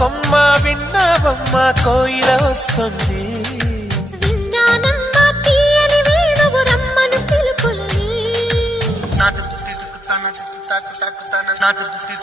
కొమ్మ విన్నావమ్మ కోయిల వస్తుంది. విన్నానమ్మ తీయని వేణువు రమ్మను పిలుపులని. నాటు దుత్తి దుక్కుతాన దుత్తి తాకు తాకుతాన నాటు దుత్తి